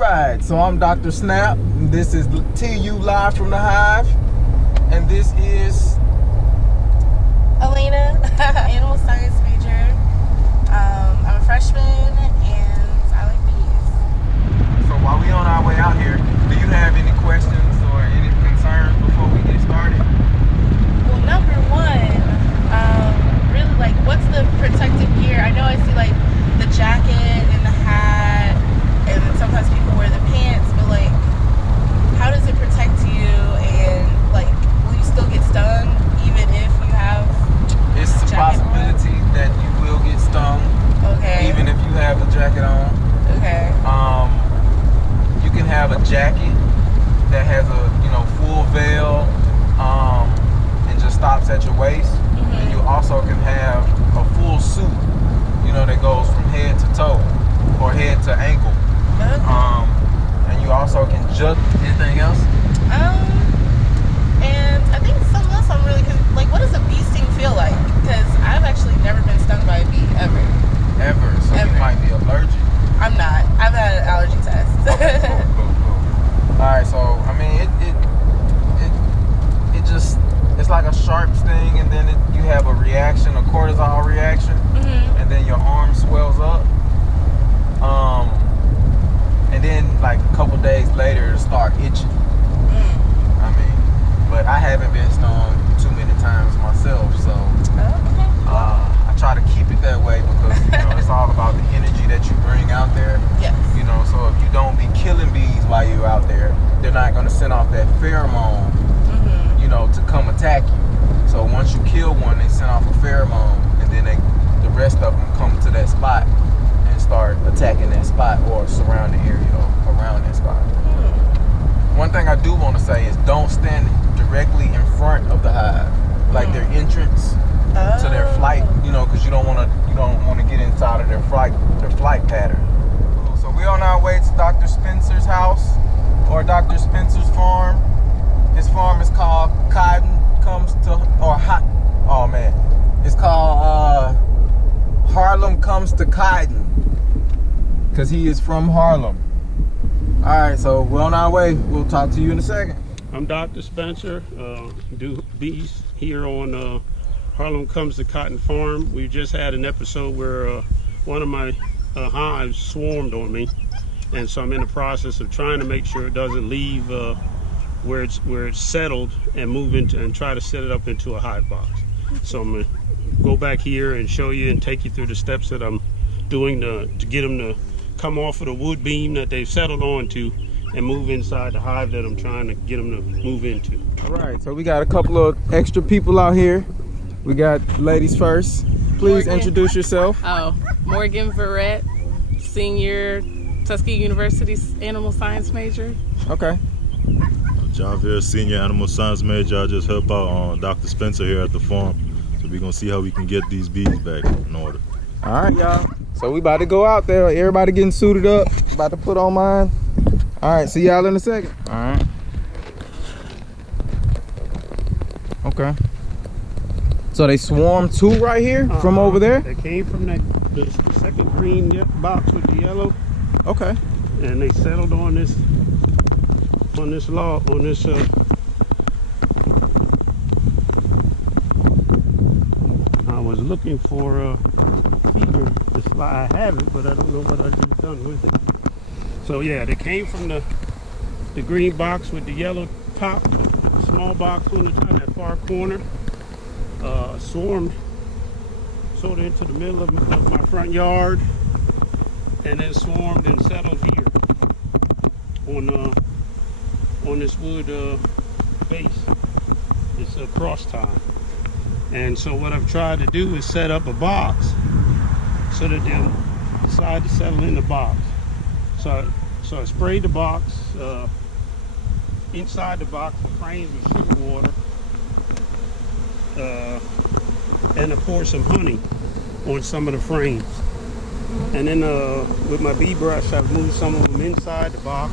Right, so I'm Dr. Snap. This is TU Live from the Hive. And this is Elena, animal science major. I'm a freshman and I like bees. So while we on our way out here, do you have any questions or any concerns before we get started? Well, number one, really like what's the protective gear? I know I see like the jacket and the hat, and then sometimes people wear the pants, but like how does it protect you, and like will you still get stung even if you have It's a possibility that you will get stung. Okay. Even if you have the jacket on. Okay. You can have a jacket that has a full veil and just stops at your waist. And you also can have a full suit, that goes from head to toe or head to ankle. Okay. And you also can just anything else? And I think something else I'm really like, what does a bee sting feel like? Because I've actually never been stung by a bee ever. Ever? So Ever. You might be allergic. I'm not. I've had an allergy test. Okay, cool. All right, so I mean, it just it's like a sharp sting, and then you have a reaction, a cortisol reaction, and then your arm swells up. And then like a couple days later, it'll start itching. I mean, but I haven't been stung too many times myself, so I try to keep it that way because it's all about the energy that you bring out there. Yes. So if you don't be killing bees while you're out there, they're not going to send off that pheromone, to come attack you. So once you kill one, they send off a pheromone, and then the rest of them come to that spot and start attacking that spot or surrounding area around that spot. One thing I do want to say is don't stand directly in front of the hive, like their entrance to their flight, because you don't want to get inside of their flight pattern. So we're on our way to Dr. Spencer's house or Dr. Spencer's farm. His farm is called It's called Harlem Comes to Kyden, because he is from Harlem. All right, so we're on our way. We'll talk to you in a second. I'm Dr. Spencer, do bees here on Harlem Comes to Cotton Farm. We just had an episode where one of my hives swarmed on me, and so I'm in the process of trying to make sure it doesn't leave where it's settled and move into and try to set it up into a hive box. So I'm gonna go back here and show you and take you through the steps that I'm doing to get them to come off of the wood beam that they've settled onto and move inside the hive that I'm trying to get them to move into. All right, so we got a couple of extra people out here. We got ladies first. Please introduce yourself. Oh, Morgan Verrett, senior, Tuskegee University's animal science major. Okay. Javier, senior animal science major. I just help out on Dr. Spencer here at the farm. So we're gonna see how we can get these bees back in order. All right, y'all. So we about to go out there. Everybody getting suited up. About to put on mine. All right, see y'all in a second. All right. Okay. So they swarmed two right here from over there? They came from the second green box with the yellow. Okay. And they settled on this I was looking for a feeder to slide. I have it, but I don't know what I just done with it. So yeah, they came from the green box with the yellow top, small box on the top, that far corner. Swarmed sort of into the middle of my front yard, and then swarmed and settled here on this wood base. It's a cross tie. And so what I've tried to do is set up a box so that they'll decide to settle in the box. So I sprayed the box. Inside the box, the frames with sugar water. And I poured some honey on some of the frames. And then with my bee brush, I've moved some of them inside the box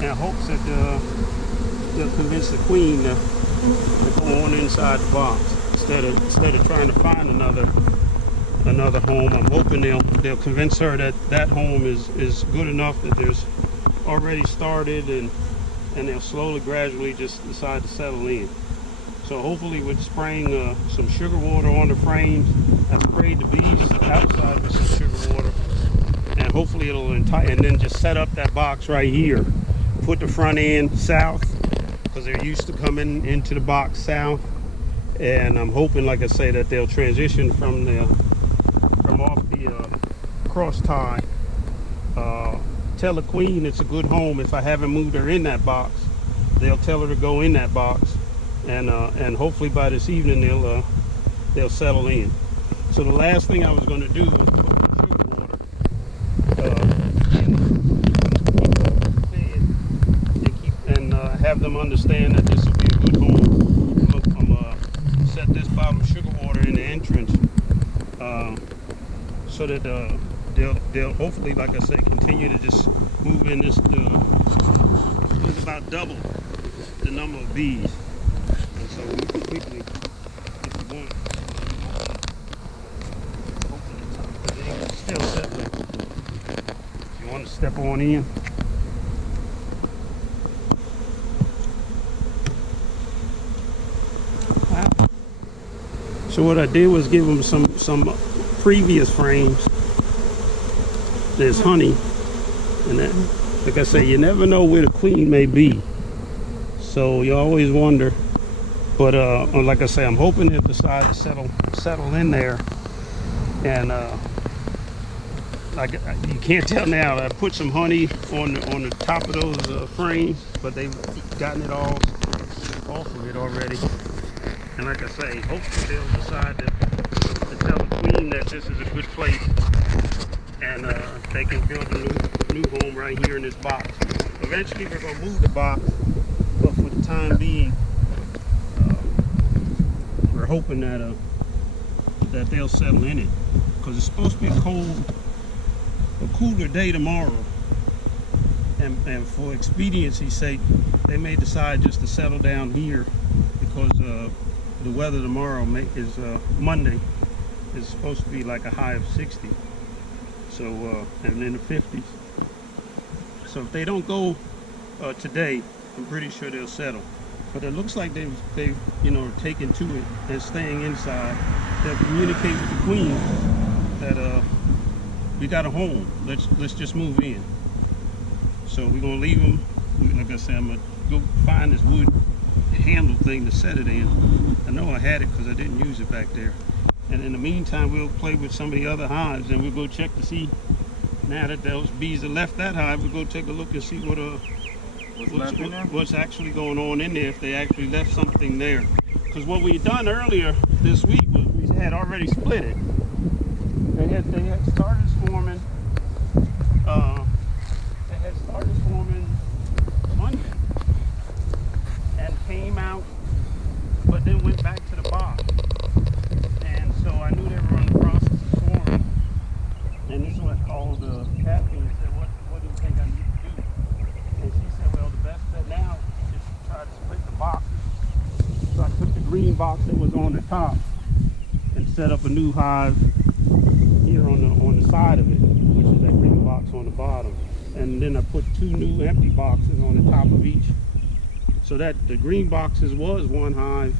in hopes that they'll convince the queen to go on inside the box instead of trying to find another home. I'm hoping they'll convince her that home is good enough, that there's already started, and they'll slowly, gradually just decide to settle in. So hopefully with spraying some sugar water on the frames, I've sprayed the bees outside with some sugar water, and hopefully it'll entice, and then just set up that box right here. Put the front end south, because they're used to coming into the box south. And I'm hoping, like I say, that they'll transition from off the cross tie. Tell the queen it's a good home. If I haven't moved her in that box, they'll tell her to go in that box, and hopefully by this evening they'll settle in. So the last thing I was going to do was put some sugar water and have them understand that this will be a good home. I'm gonna set this bottle of sugar water in the entrance, so that they'll hopefully, like I say, continue to just move in this. It's about double the number of bees, and so we can quickly, if you want, open the top, but they still settling. If you want to step on in. So what I did was give them some previous frames. There's honey, and that, like I say, you never know where the queen may be. So you always wonder. But like I say, I'm hoping they'll decide to settle in there. And like you can't tell now. I put some honey on the top of those frames, but they've gotten it all off of it already. And like I say, hopefully they'll decide to tell the queen that this is a good place, and they can build a new home right here in this box. Eventually we're going to move the box, but for the time being, we're hoping that they'll settle in it, because it's supposed to be a cooler day tomorrow, and for expediency's sake, they may decide just to settle down here, because the weather tomorrow is Monday is supposed to be like a high of 60, so and in the 50s. So if they don't go today, I'm pretty sure they'll settle. But it looks like they've taken to it and staying inside. They'll communicate with the queen that we got a home. Let's just move in. So we're gonna leave them. Like I said, I'm gonna go find this wood handle thing to set it in. I know I had it because I didn't use it back there. And in the meantime, we'll play with some of the other hives, and we'll go check to see, now that those bees have left that hive, we'll go take a look and see what's actually going on in there, if they actually left something there. Because what we done earlier this week was we had already split it. They had started swarming. They had started swarming Monday and came out, but then went back to the box. And so I knew they were in the process of swarming. And this is what called Kathy and said, what do you think I need to do? And she said, well, the best bet now is to try to split the box. So I took the green box that was on the top and set up a new hive here on the side of it, which is that green box on the bottom. And then I put two new empty boxes on the top of each. So that the green boxes was one hive.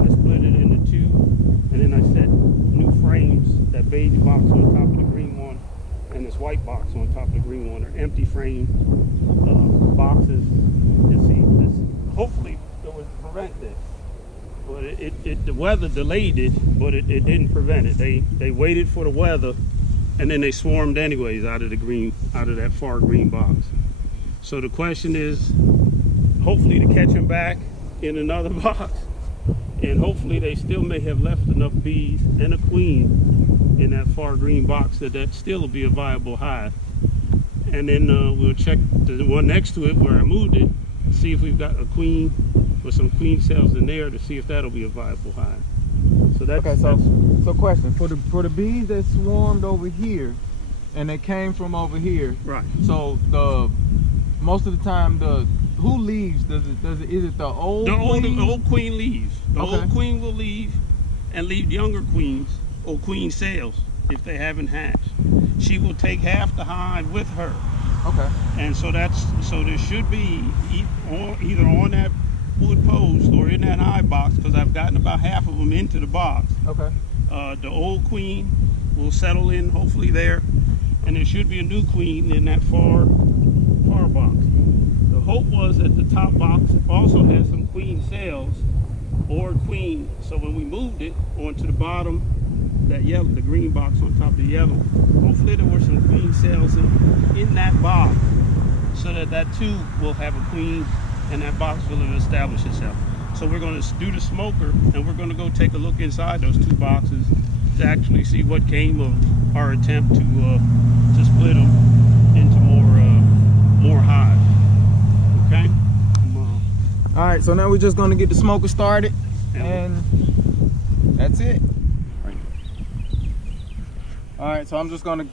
I split it into two, and then I set new frames, that beige box on top of the green one, and this white box on top of the green one, are empty frame boxes. And see, this hopefully it would prevent this. But the weather delayed it, but it didn't prevent it. They waited for the weather, and then they swarmed anyways out of that far green box. So the question is, hopefully to catch them back in another box, and hopefully they still may have left enough bees and a queen in that far green box that still will be a viable hive. And then we'll check the one next to it where I moved it, see if we've got a queen or some queen cells in there, to see if that'll be a viable hive. So that's okay. So question for the bees that swarmed over here, and they came from over here. Right. So most of the time who leaves? Is it the old queen? The old queen leaves. The Okay. old queen will leave and leave younger queens or queen cells if they haven't hatched. She will take half the hive with her Okay. And so there should be either on that wood post or in that hive box, because I've gotten about half of them into the box. Okay. The old queen will settle in hopefully there, and there should be a new queen in that far box. The hope was that the top box also had some queen cells or queen, so when we moved it onto the bottom, that yellow, the green box on top of the yellow, hopefully there were some queen cells in that box, so that too will have a queen and that box will have established itself. So we're going to do the smoker, and we're going to go take a look inside those two boxes to actually see what came of our attempt to split them into more hives. Okay. All right. So now we're just going to get the smoker started, and that's it. All right. So I'm just going to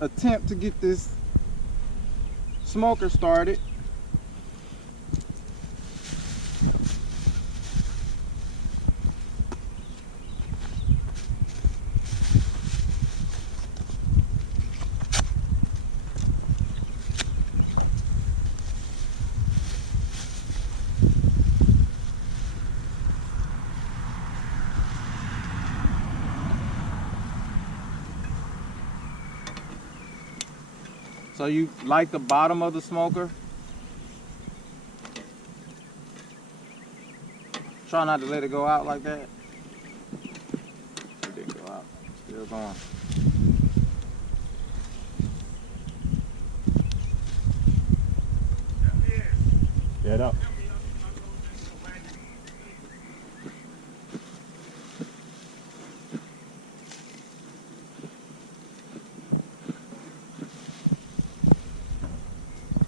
attempt to get this smoker started. So you light the bottom of the smoker. Try not to let it go out like that. It didn't go out. Still going. Get up.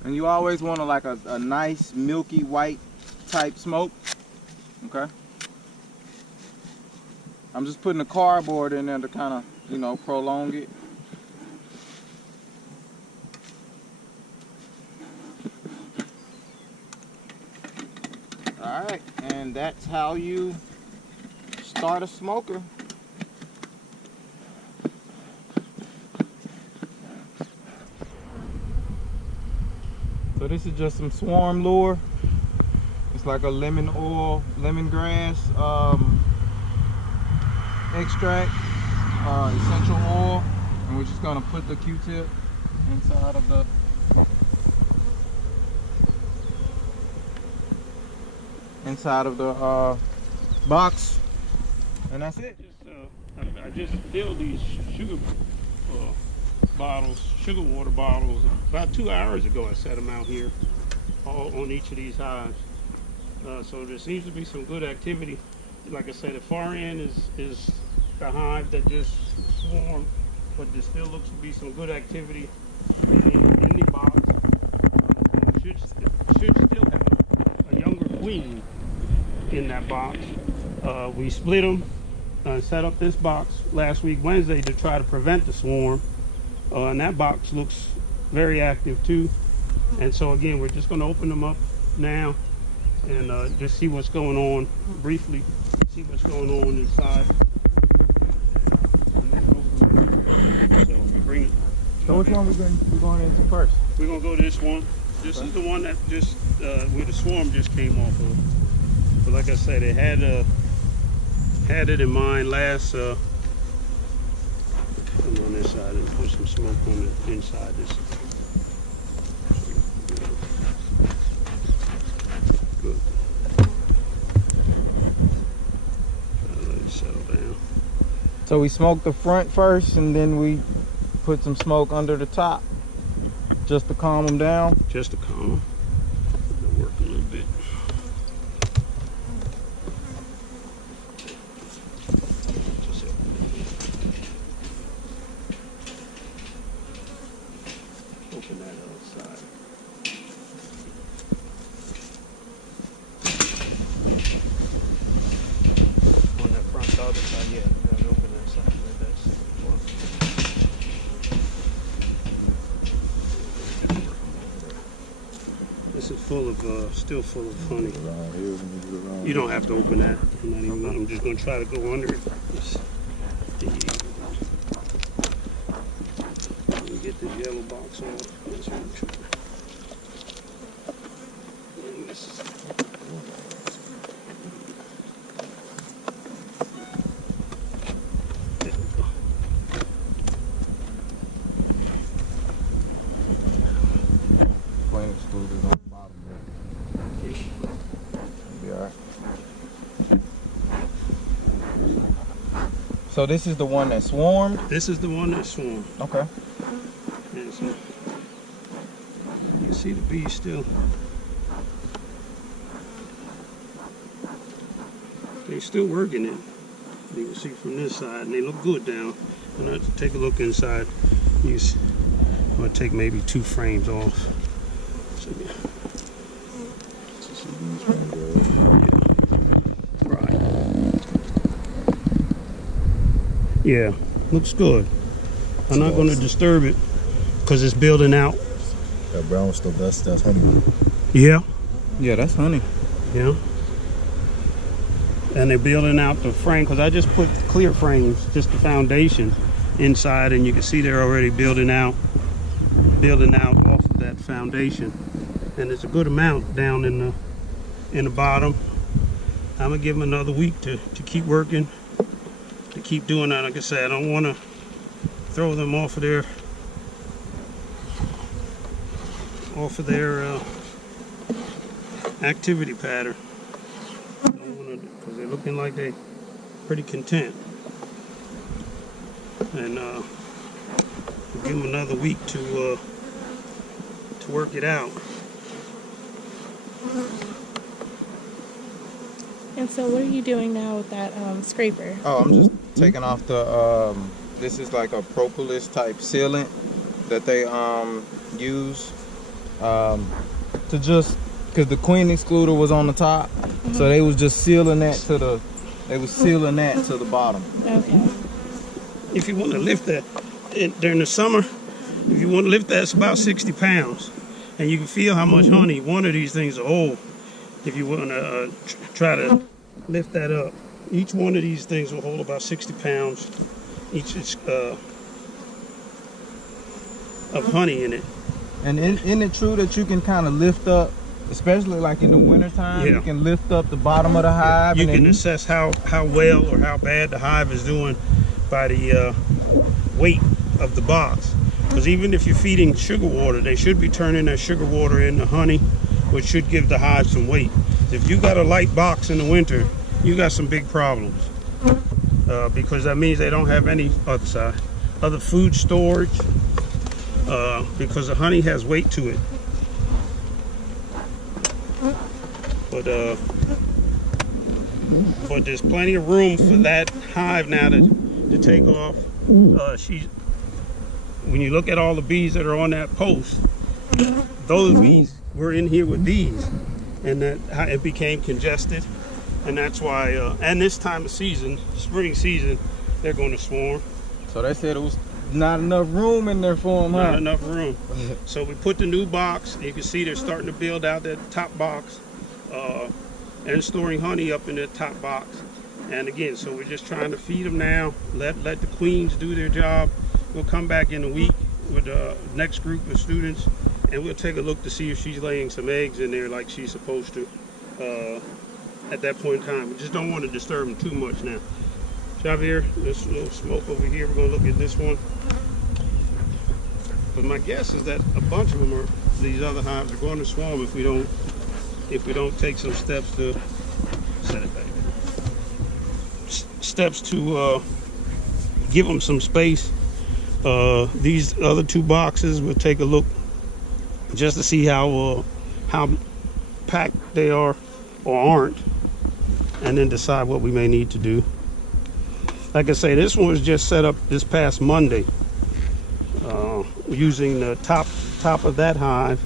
And you always want like a nice milky white type smoke. Okay. I'm just putting the cardboard in there to kind of, you know, prolong it. All right, and that's how you start a smoker. So this is just some swarm lure. It's like a lemon oil, lemongrass extract, essential oil, and we're just gonna put the Q-tip inside of the box, and that's it. I just filled these sugar bottles, sugar water bottles, about 2 hours ago. I set them out here, all on each of these hives. So there seems to be some good activity. Like I said, the far end is the hive that just swarmed, but there still looks to be some good activity in the box. Should still have a younger queen in that box. We split them, set up this box last week Wednesday to try to prevent the swarm, and that box looks very active too. And so again, we're just going to open them up now and just see what's going on briefly, see what's going on inside. So which one we're going into first? We're going to go to this one. This is the one that just where the swarm just came off of. But like I said, it had it in mind last. Come on this side and put some smoke on the inside this. Good. Try to let it settle down. So we smoked the front first, and then we put some smoke under the top, just to calm them down. Just to calm them. It'll work a little bit. Open that outside. On that front, the other side, yeah. You gotta open that side. Let that sit before. This is full of, still full of honey. You don't have to open that. I'm just gonna try to go under it. Let me get this yellow box off. That's what I'm trying. And this is there we go. Flame excluded on the bottom there. Be alright. So this is the one that swarmed? This is the one that swarmed. Okay. And so you can see the bees still. They're still working it. You can see from this side, and they look good down. And I'll take a look inside. You see, I'm gonna take maybe 2 frames off. So, yeah. Right. Yeah, looks good. I'm not going to disturb it because it's building out. That brown stuff, that's honey. Yeah. Yeah, that's honey. Yeah. And they're building out the frame because I just put clear frames, just the foundation inside, and you can see they're already building out off of that foundation. And it's a good amount down in the bottom. I'm gonna give them another week to keep working, to keep doing that. Like I said, I don't want to throw them off of their activity pattern. Don't want to, because they're looking like they pretty content. And we'll give them another week to work it out. And so what are you doing now with that scraper? Oh, I'm just taking off the, this is like a propolis type sealant that they use to just, because the queen excluder was on the top, so they was just sealing that to the, bottom. Okay. If you want to lift that during the summer, if you want to lift that, it's about 60 pounds. And you can feel how much honey one of these things will hold. If you want to try to lift that up, each one of these things will hold about 60 pounds each of honey in it. And isn't it true that you can kind of lift up, especially like in the wintertime, you can lift up the bottom of the hive? You and can assess how well or how bad the hive is doing by the weight of the box. Because even if you're feeding sugar water, they should be turning that sugar water into honey, which should give the hive some weight. If you got a light box in the winter, you got some big problems. Because that means they don't have any other food storage, because the honey has weight to it. But there's plenty of room for that hive now to take off. When you look at all the bees that are on that post, those bees were in here with bees, and that it became congested, and that's why. And this time of season, spring season, they're going to swarm. So they said it was not enough room in there for them, Not enough room. So we put the new box. You can see they're starting to build out that top box, and storing honey up in that top box. And again, so we're just trying to feed them now. Let the queens do their job. We'll come back in a week with the next group of students, and we'll take a look to see if she's laying some eggs in there like she's supposed to at that point in time. We just don't want to disturb them too much now. Javier, this little smoke over here, we're going to look at this one. But my guess is that a bunch of them these other hives are going to swarm if we don't take some steps to set it back. Steps to give them some space. These other 2 boxes, we'll take a look just to see how packed they are or aren't, and then decide what we may need to do. Like I say, this one was just set up this past Monday, using the top of that hive,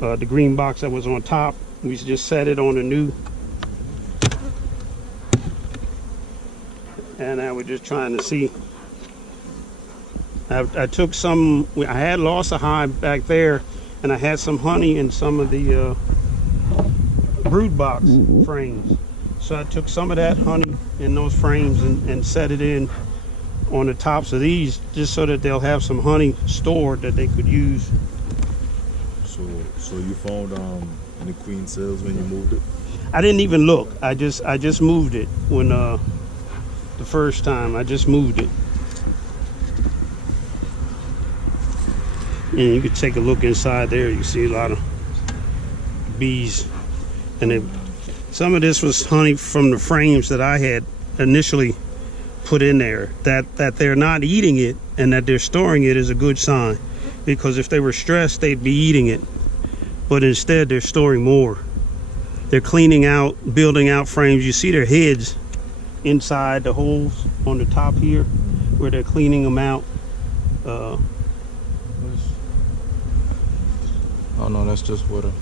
the green box that was on top. We just set it on a new, and now we're just trying to see. I took some, I had lost a hive back there, and I had some honey in some of the brood box frames. So I took some of that honey in those frames and set it in on the tops of these, just so that they'll have some honey stored that they could use. So you found any queen cells when you moved it? I didn't even look. I just moved it when the first time I just moved it. And you could take a look inside there. You see a lot of bees, and some of this was honey from the frames that I had initially put in there. That they're not eating it and that they're storing it is a good sign, because if they were stressed, they'd be eating it, but instead they're storing more. They're cleaning out, building out frames. You see their heads inside the holes on the top here where they're cleaning them out. Oh no, that's just what a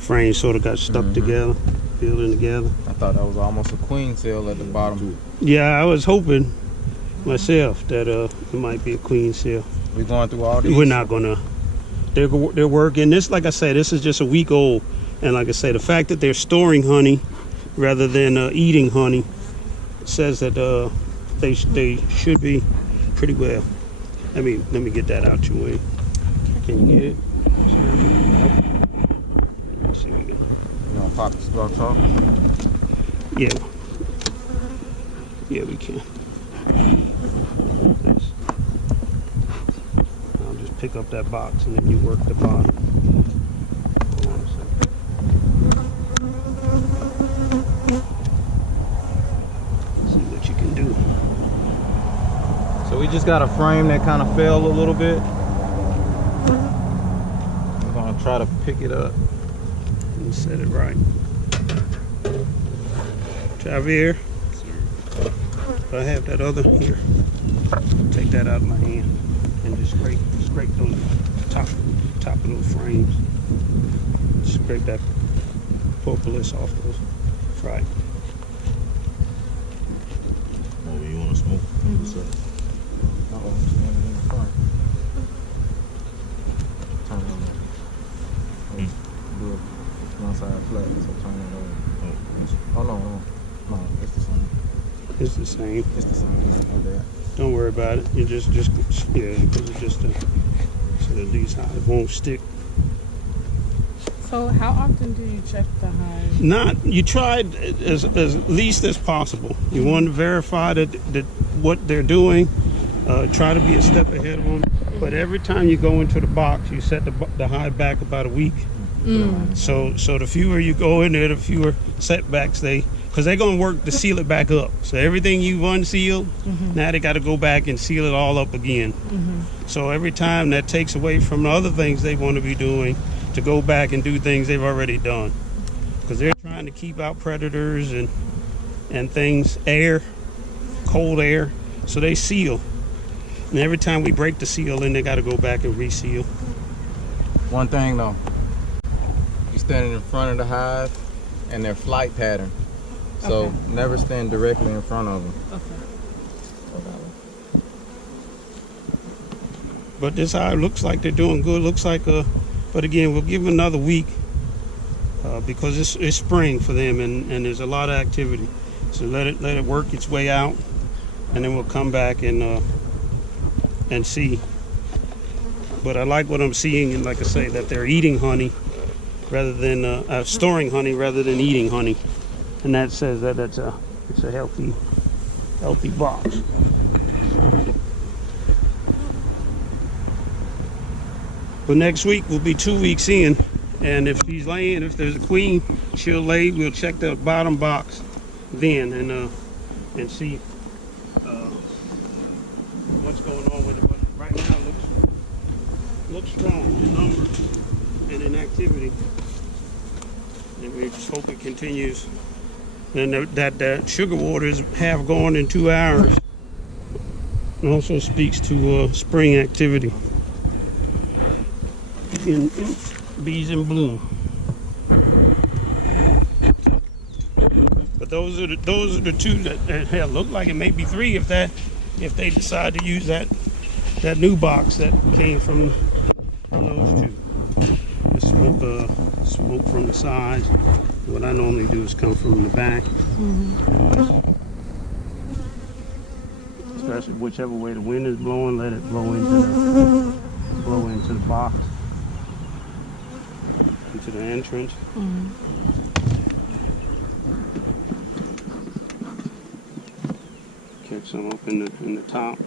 frame sort of got stuck together, building together. I thought that was almost a queen cell at the bottom. Yeah, I was hoping myself that it might be a queen cell. We're going through all these. We're not gonna. They're working this. Like I say, this is just a week old, and like I say, the fact that they're storing honey rather than eating honey says that they should be pretty well. Let me get that out your way. Can you get it? Nope. Let's see. You want to pop the sparks off? Yeah. Yeah, we can. This. I'll just pick up that box and then you work the bottom. Hold on a second. See what you can do. So we just got a frame that kind of fell a little bit. I'm gonna try to pick it up and set it right. Javier, I have that other here. Take that out of my hand and just scrape those top of those frames. Scrape that propolis off those. Right. Oh, you want to smoke? I'm standing in the front. Turn it on. Do it one side flat, so turn it over. Oh no, it's the same. It's the same. It's the same. My bad. Don't worry about it. You just yeah, because it's just so that these hives won't stick. So how often do you check the hive? You tried as least as possible. You want to verify that what they're doing. Try to be a step ahead of them. But every time you go into the box, you set the hive back about a week. So the fewer you go in there, the fewer setbacks because they're going to work to seal it back up. So everything you've unsealed, now they got to go back and seal it all up again. So every time that takes away from the other things they want to be doing, to go back and do things they've already done, because they're trying to keep out predators and things, cold air, so they seal. And every time we break the seal, then they got to go back and reseal. One thing though, you standing in front of the hive and their flight pattern, so never stand directly in front of them. But this hive looks like they're doing good. Looks like but again, we'll give them another week because it's spring for them and there's a lot of activity. So let it work its way out, and then we'll come back and see. But I like what I'm seeing, and like I say, that they're eating honey rather than storing honey rather than eating honey, and that says that it's a healthy box. But next week we'll be 2 weeks in, and if she's laying, if there's a queen, she'll lay. We'll check the bottom box then and see what's going on with it. But right now it looks strong in numbers and in activity, and we just hope it continues. And that sugar waters have gone in 2 hours. It also speaks to spring activity. In bees in bloom. But those are the two that hell, look like it may be 3 if they decide to use that new box that came from those 2. The smoke from the sides. What I normally do is come from the back. rest, whichever way the wind is blowing, let it blow into the box, into the entrance. Catch some up in the top.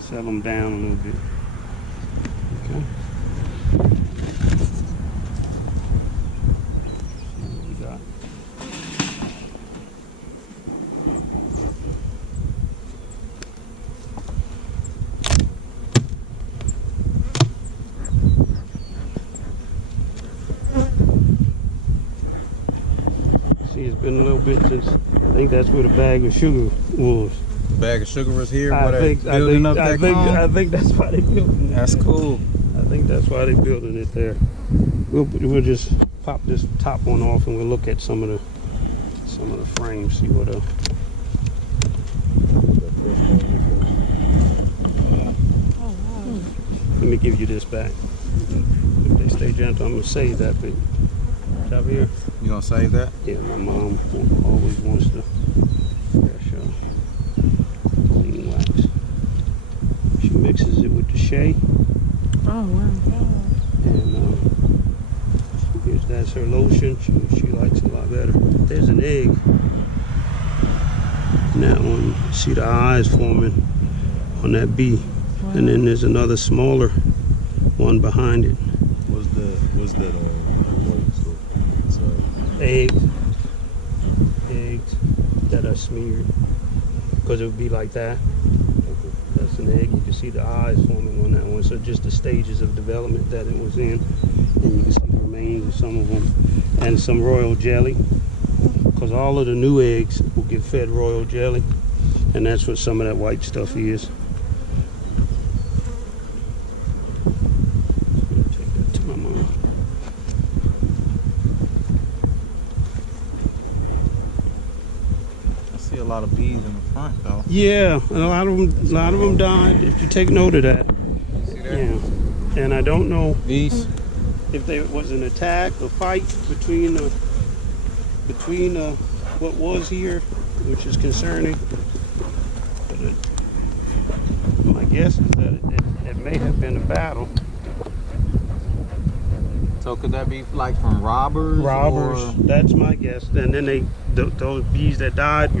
Settle them down a little bit. Okay. See what we got. See, it's been a little bit since, I think that's where the bag of sugar was. Bag of sugar was here. I think that's why they building it. That's cool. I think that's why they building it there. We'll just pop this top one off and we'll look at some of the frames. See what Let me give you this back. If they stay gentle, I'm gonna save that bit. Top here. You gonna save that? Yeah, my mom always wants to. She mixes it with the shea. Oh wow! And that's her lotion. She likes it a lot better. There's an egg. And that one, see the eyes forming on that bee. Wow. And then there's another smaller one behind it. What's that? Eggs that are smeared. Because it would be like that. That's an egg. You can see the eyes forming on that one. So just the stages of development that it was in. And you can see the remains of some of them. And some royal jelly. Because all of the new eggs will get fed royal jelly. And that's what some of that white stuff is. Take that to my mom. A lot of bees in the front though. Yeah, a lot of them died. If you take note of that. See that? Yeah, and I don't know These. if there was an attack, a fight between what was here, which is concerning. But my guess is that it may have been a battle. So could that be like from robbers? Robbers. Or? That's my guess. And then those bees that died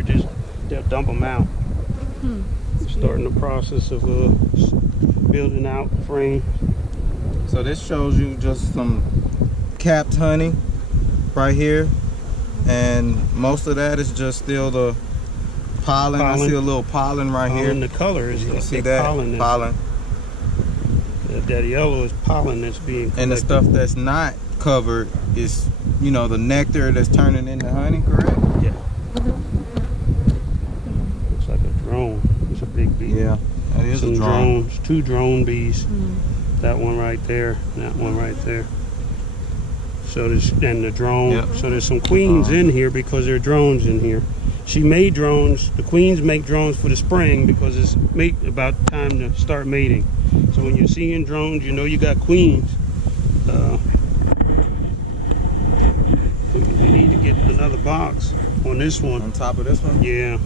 they'll dump them out. Starting the process of building out the frame. So this shows you just some capped honey right here, and most of that is just still the pollen. I see a little pollen right here. And the color is you can see that pollen. That yellow is pollen that's being collected. And the stuff that's not covered is, you know, the nectar that's turning into honey, correct? Yeah. Looks like a drone. It's a big bee. Yeah, that is a drone. Drones, 2 drone bees. That one right there, and that one right there. So there's, and the drone. Yep. So there's some queens in here because there are drones in here. She made drones. The queens make drones for the spring because it's about time to start mating. So when you're seeing drones, you know you got queens. We need to get another box on this one. On top of this one? Yeah.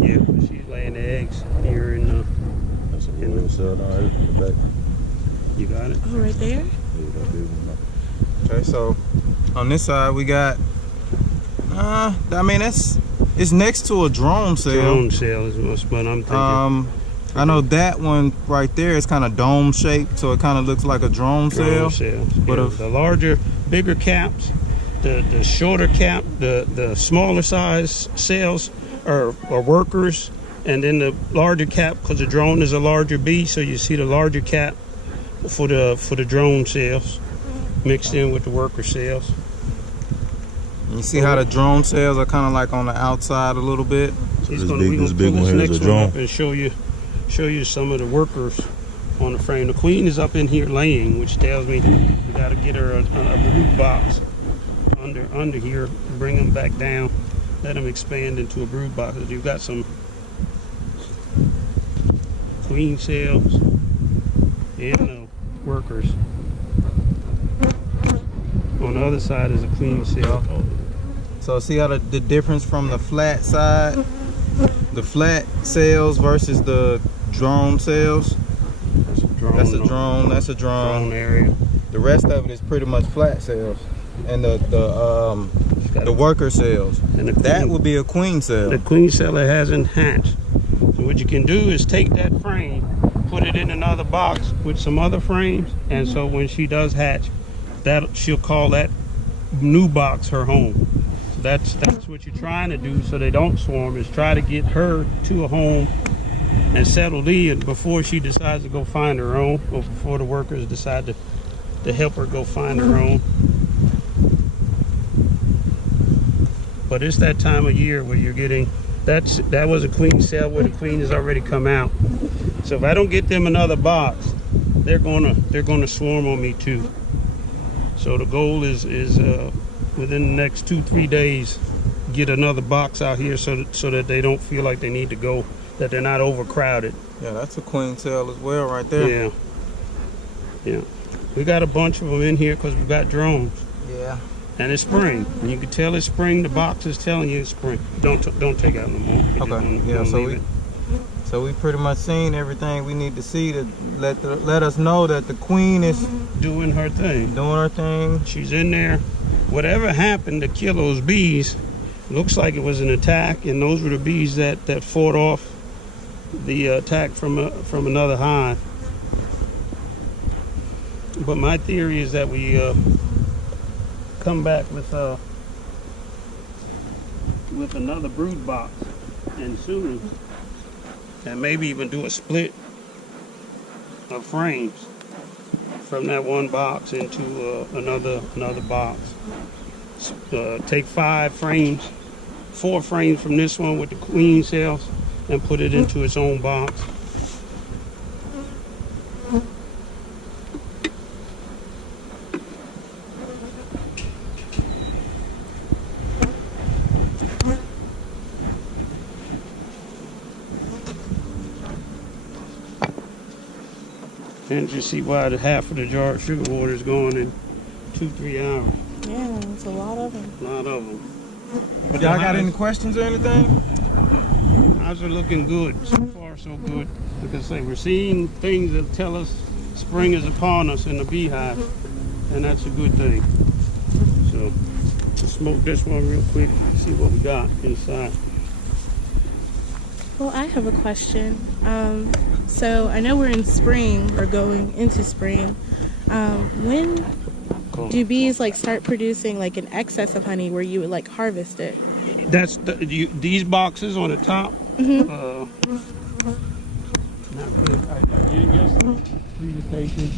Yeah, but she's laying the eggs here in the. That's a little cell down in the back. You got it? Oh, right there? Okay, so on this side we got. I mean it's next to a drone cell. Drone cell is what I'm thinking. I know that one right there is kind of dome shaped, so it kind of looks like a drone cell. But yeah, the larger, bigger caps, the shorter cap, the smaller size cells are workers, and then the larger cap, because the drone is a larger bee, so you see the larger cap for the drone cells mixed in with the worker cells. You see how the drone cells are kind of like on the outside a little bit. We're gonna pull this next one up and show you some of the workers on the frame. The queen is up in here laying, which tells me we got to get her a brood box under here, bring them back down, let them expand into a brood box. You've got some queen cells and the workers. On the other side is a queen cell. So see how the difference from the flat side, the flat cells versus the drone cells. That's a drone. That's a drone. That's a Drone drone. area. The rest of it is pretty much flat cells, and the worker cells. And That would be a queen cell. The queen cell that hasn't hatched. So what you can do is take that frame, put it in another box with some other frames, and so when she does hatch, she'll call that new box her home. So that's what you're trying to do, so they don't swarm, is try to get her to a home and settled in before she decides to go find her own, or before the workers decide to help her go find her own. But it's that time of year where you're getting, that was a queen cell where the queen has already come out. So if I don't get them another box, they're gonna swarm on me too. So the goal is within the next 2-3 days, get another box out here so that they don't feel like they need to go, that they're not overcrowded. Yeah, that's a queen cell as well right there. Yeah. Yeah. We got a bunch of them in here because we've got drones. Yeah. And it's spring. And you can tell it's spring. The box is telling you it's spring. Don't take out no more. Okay. Yeah. So we pretty much seen everything we need to see to let us know that the queen is doing her thing. Doing her thing. She's in there. Whatever happened to kill those bees, looks like it was an attack, and those were the bees that fought off the attack from another hive. But my theory is that we come back with another brood box, and soon, and maybe even do a split of frames from that one box into another box. Take 4 frames from this one with the queen cells and put it into its own box. And you see why half of the jar of sugar water is going in 2-3 hours. Yeah, it's a lot of them. A lot of them. But Y'all got any questions or anything? Hives are looking good. So far, so good. Like I say, we're seeing things that tell us spring is upon us in the beehive, and that's a good thing. So, let's smoke this one real quick, see what we got inside. Well, I have a question. So I know we're in spring, or going into spring. When do bees like start producing like an excess of honey where you would like harvest it? That's these boxes on the top. Mm-hmm. Not good. I did it yesterday. Presentation.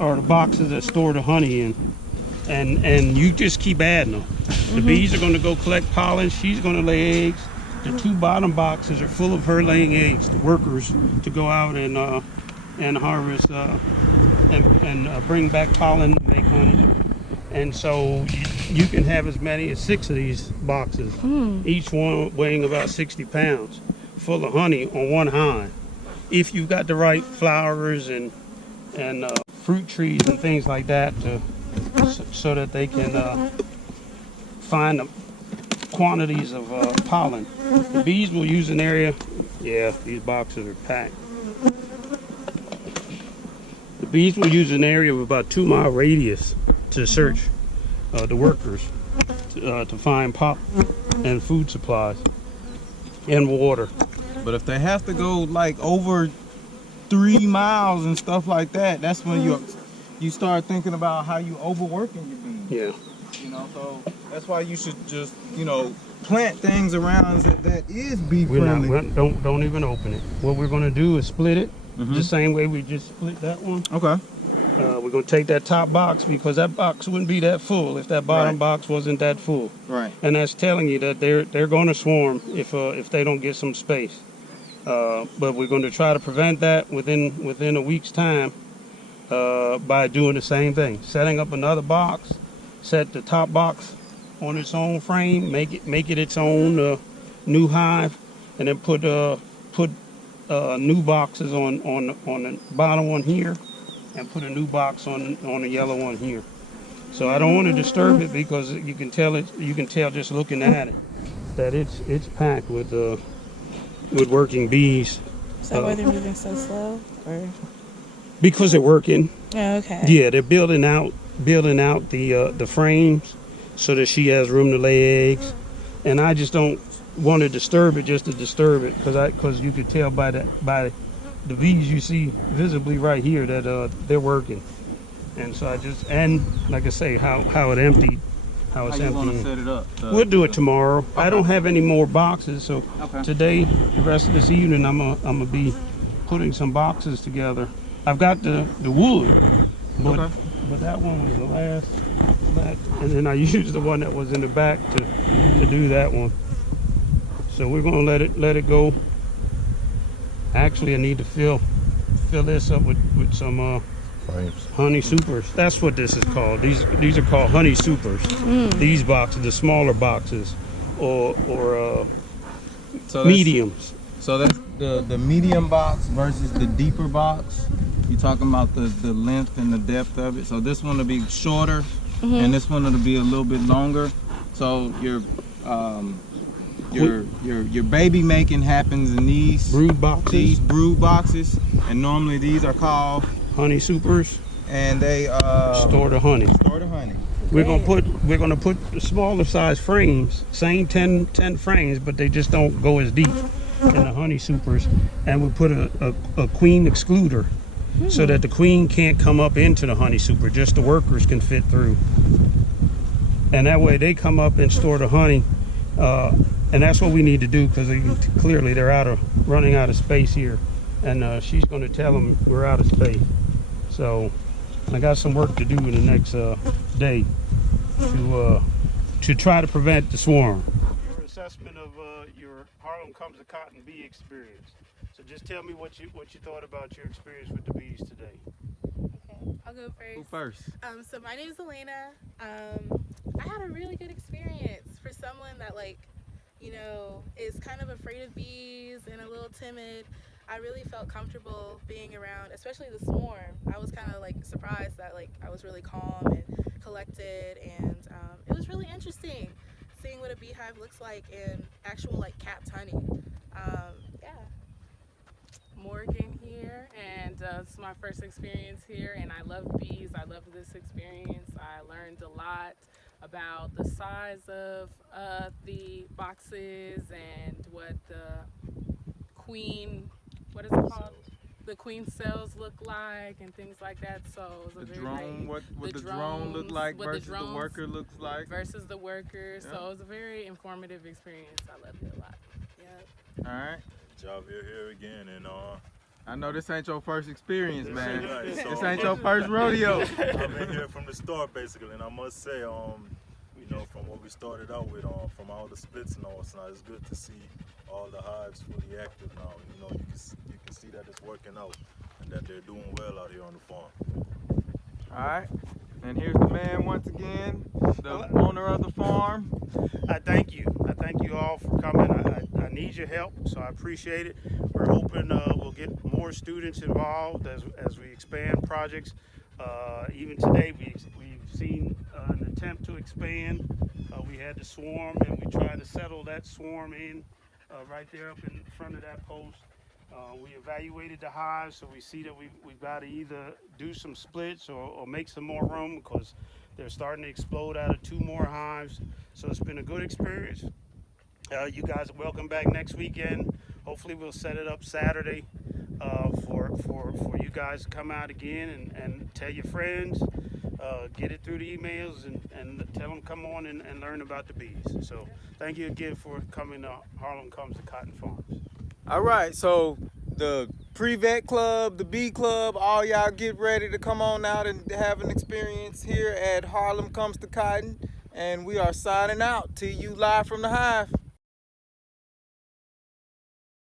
Are the boxes that store the honey in, and you just keep adding them. The bees are going to go collect pollen. She's going to lay eggs. The 2 bottom boxes are full of her laying eggs. The workers to go out and harvest and bring back pollen, make honey. And so you can have as many as 6 of these boxes, each one weighing about 60 pounds, full of honey on one hive. If you've got the right flowers and fruit trees and things like that, so that they can find the quantities of pollen. The bees will use an area. Yeah, these boxes are packed. The bees will use an area of about 2-mile radius to search the workers to find pollen and food supplies and water. But if they have to go like over 3 miles and stuff like that, that's when you start thinking about how you overworking your bees. Yeah. You know, so that's why you should just, plant things around that is bee friendly. Don't even open it. What we're going to do is split it the same way we just split that one. Okay. We're going to take that top box, because that box wouldn't be that full if that bottom box wasn't that full. Right. And that's telling you that they're going to swarm if they don't get some space. But we're going to try to prevent that within a week's time by doing the same thing. Setting up another box, set the top box on its own frame, make it its own new hive, and then put new boxes on the bottom one here, and put a new box on the yellow one here. So I don't want to disturb it because you can tell just looking at it that it's packed with working bees. Is that why they're moving so slow, or? Because they're working. Oh, okay. Yeah, they're building out the frames so that she has room to lay eggs, and I just don't want to disturb it just to disturb it because you could tell by the bees you see visibly right here that they're working, and so like I say how it emptied. How it's you want to emptying. set it up? We'll do it tomorrow. Okay. I don't have any more boxes, so today, the rest of this evening, I'm gonna be putting some boxes together. I've got the wood, but that one was the last, and then I used the one that was in the back to do that one. So we're gonna let it go. Actually, I need to fill this up with some honey supers. That's what this is called. These are called honey supers. These boxes, the smaller boxes, or mediums. So that's the medium box versus the deeper box. You're talking about the length and the depth of it. So this one will be shorter, and this one will be a little bit longer. So your baby making happens in these brood boxes. And normally these are called honey supers, and they store the honey. We're gonna put the smaller size frames, same 10 frames, but they just don't go as deep in the honey supers. And we put a queen excluder so that the queen can't come up into the honey super, just the workers can fit through. And that way they come up and store the honey. And that's what we need to do because clearly they're running out of space here. And she's going to tell them we're out of space. So I got some work to do in the next day to try to prevent the swarm. Your assessment of your Harlem Comes to Cotton bee experience. So just tell me what you thought about your experience with the bees today. Okay, I'll go first. Who first? So my name is Elena. I had a really good experience for someone that is kind of afraid of bees and a little timid. I really felt comfortable being around, especially the swarm. I was kind of surprised that I was really calm and collected, and it was really interesting seeing what a beehive looks like in actual capped honey. Yeah. Morgan here, and it's my first experience here, and I love bees. I love this experience. I learned a lot about the size of the boxes and what the queen, what is it called? The queen cells look like and things like that. So it was what the drone looked like versus the worker looks like. Versus the workers. Yeah. So it was a very informative experience. I loved it a lot. Yep. All right. Javier here again, and I know this ain't your first experience, man. right, so This ain't your first rodeo. I've been here from the start basically, and I must say, from what we started out with, from all the splits and all, it's good to see all the hives fully active now. You can see that it's working out and that they're doing well out here on the farm. All right. And here's the man once again, the owner of the farm. I thank you. I thank you all for coming. I need your help, so I appreciate it. We're hoping we'll get more students involved as we expand projects. Even today, we've seen an attempt to expand. We had the swarm, and we tried to settle that swarm in right there up in front of that post. We evaluated the hives, so we see that we've got to either do some splits or make some more room because they're starting to explode out of 2 more hives. So it's been a good experience. You guys are welcome back next weekend. Hopefully we'll set it up Saturday for you guys to come out again and tell your friends, get it through the emails and tell them come on and learn about the bees. So thank you again for coming to Harlem Comes to Cotton Farms. All right, so the pre-vet club, the bee club, all y'all get ready to come on out and have an experience here at Harlem Comes to Cotton. And we are signing out to you live from the Hive.